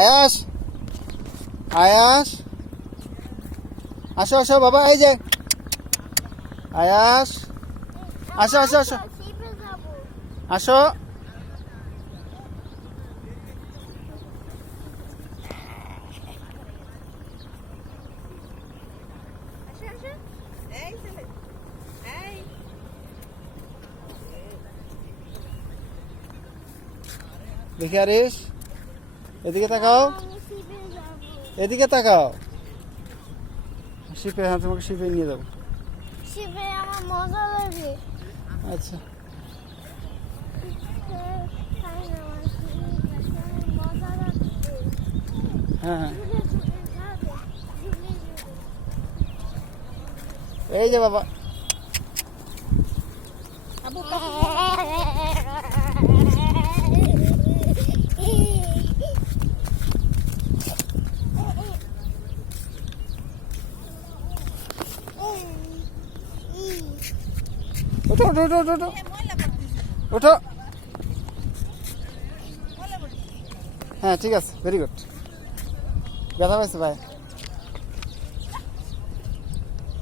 আয়াস আয়াস আসো আসো বাবা, এই যে আয়াস, আসো আসো আসো আসো। দেখি আরিস, এদিকে তাকাও, এদিকে তাকাও। শিপে, হ্যাঁ তোমাকে শিপে নিয়ে যাবো। শিপে আমার মজা লাগে। আচ্ছা হ্যাঁ হ্যাঁ, এই যে বাবা। ওঠো ওঠো ওঠো ওঠো ওঠো। হ্যাঁ ঠিক আছে, ভেরি গুড। ব্যথা পাইছে ভাই?